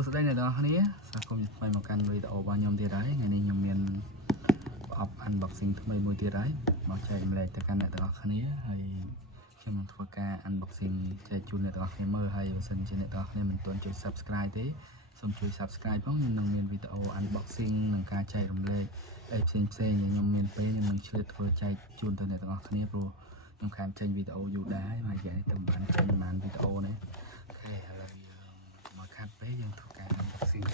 សួស្តីអ្នកទាំងអស់គ្នាសាគមថ្មីមកកាន់វីដេអូរបស់ខ្ញុំទៀតហើយថ្ងៃនេះខ្ញុំមានប្រអប់ unboxing ថ្មីមួយទៀតហើយមកចែកម្លែកទៅកាន់អ្នកទាំងអស់គ្នាហើយខ្ញុំនឹងធ្វើការ unboxing ចែកជូនអ្នកទាំងអស់គ្នាមើលហើយបើសិនជាអ្នកទាំងអស់គ្នាមិនទាន់ចុច subscribe ទេសូមជួយ subscribe ផងខ្ញុំនឹងមានវីដេអូ unboxing និងការចែករំលែកអីផ្សេងខ្ញុំមានពេលខ្ញុំនឹងឆ្លៀតធ្វើចែកជូនទៅអ្នកទាំងអស់គ្នាព្រោះខ្ញុំខានចេញវីដេអូយូរដែរហើយយ៉ាងនេះទៅបានចេញបានវីដេអូនេះអូខេឥឡូវមកខាត់ពេលយើងធ្វើការ unboxing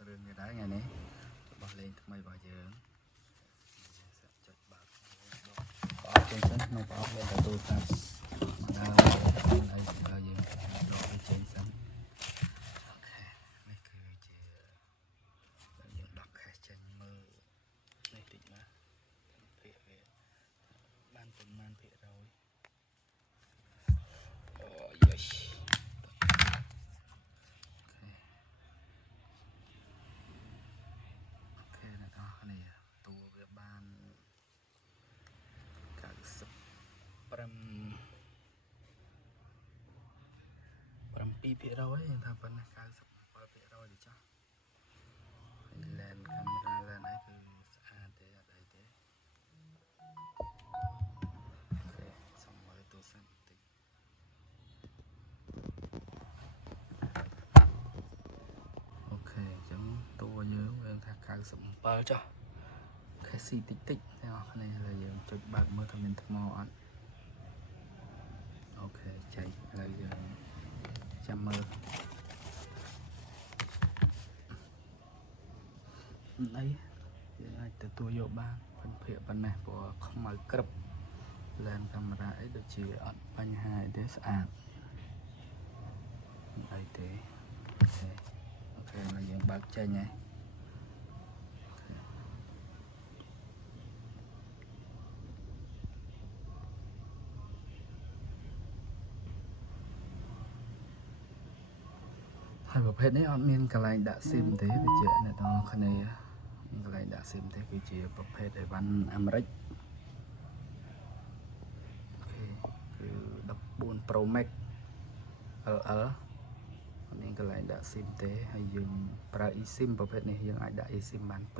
ទៅរឿងនេះដែរថ្ងៃនេះរបស់លេងថ្មីរបស់យើងចុចបើកប្រអប់ចេញសិនក្នុងប្រអប់មានតែទូរស័ព្ទមកដល់អីដល់យើងដកវាចេញសិនអូខេនេះគឺជាយើងដកខេសចេញមើលនេះតិចណាភាគវាបានប៉ុន្មានភាគរយអូយេតួវាបាន97%យើងថាប៉ុណ្ណា97%ទេចាស់ឡែនកាមេរ៉ាឡែនអីគឺស្អាតទេអត់អីទេអូខេសុំមើលទូរស័ព្ទបន្តិចអូខេអញ្ចឹងតួយើងថា97ចាស់ខេស៊ីតិចអ្នកនរគ្នាឥឡូវយើងចុចបើកមើលថាមានថ្មអត់អូខេចែកឥឡូវយើងចាំមើលអីយើងអាចទទួលយកបានភាគប៉ុណ្ណេះព្រោះខ្មៅក្រឹបឡែនកាមេរ៉ាអីដូចជាអត់បញ្ហាអីទេស្អាតអីទេអូខេឥឡូវយើងបើកចេញហើយហើយប្រភេទនេះអត់មានកន្លែងដាក់ស៊ីមទេដូចជាអ្នកទាំងអស់គ្នាមានកន្លែងដាក់ស៊ីមទេគឺជាប្រភេទអីវ៉ាន់អាមេរិកអូខេគឺ14 Pro Max LL អត់មានកន្លែងដាក់ស៊ីមទេហើយយើងប្រើ eSIM ប្រភេទនេះយើងអាចដាក់ eSIM បាន2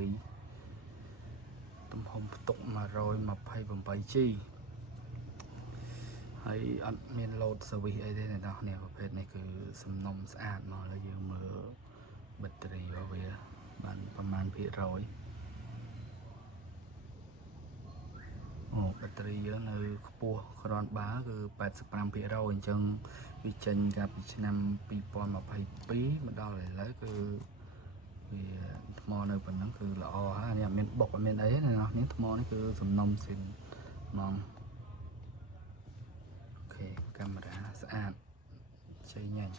ទំហំផ្ទុក 128G ហើយអត់មាន load service អីទេអ្នកនរគ្នាប្រភេទនេះគឺសំណុំស្អាតមកហើយយើងមើលបាត់រីរបស់វាបានប្រមាណភាគរយអូបាត់រីយើងនៅខ្ពស់គ្រាន់បើគឺ 85% អញ្ចឹងវាចេញកាលពីឆ្នាំ2022មកដល់ឥឡូវគឺវាថ្មនៅប៉ុណ្ណឹងគឺល្អហើយនេះអត់មានបុកអត់មានអីទេអ្នកនរគ្នាថ្មនេះគឺសំណុំស៊ីនហ្មងកាមេរ៉ាស្អាតជ័យញ៉ាញ់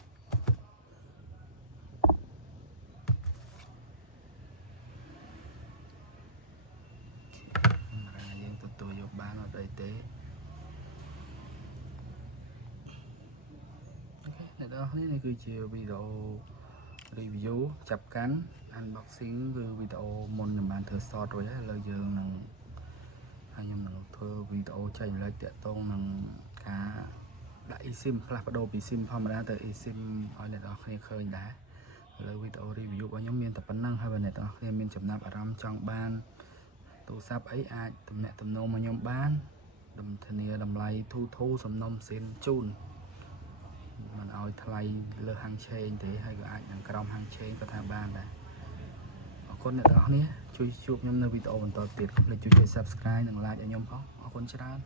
កាមេរ៉ាយើងទទួលយកបានអត់អីទេអូខេអ្នកនរគ្នានេះគឺជាវីដេអូ review ចាប់កាន់ unboxing គឺវីដេអូមុនខ្ញុំបានធ្វើ short រួចហើយឥឡូវយើងនឹងខ្ញុំនឹងធ្វើវីដេអូចែកម្លែកតាក់ទងនឹងការដាក់ eSIM ផ្លាស់ប្ដូរពី SIM ធម្មតាទៅ eSIM ឲ្យអ្នកនរគ្នាឃើញដែរឥឡូវវីដេអូ review របស់ខ្ញុំមានតែប៉ុណ្្នឹងហើយបើអ្នកនរគ្នាមានចំណាប់អារម្មណ៍ចង់បានទូរស័ព្ទអីអាចទំនាក់ទំនងមកខ្ញុំបានធានាតម្លៃធូរសំណុំស៊ីនជូនមិនឲ្យថ្លៃលើហាងឆេងទេហើយក៏អាចនឹងក្រោមហាងឆេងក៏ថាបានដែរអរគុណអ្នកនរគ្នាជួយជួបខ្ញុំនៅវីដេអូបន្តទៀតកុំភ្លេចជួយ subscribe និង like ឲ្យខ្ញុំផងអរគុណច្រើន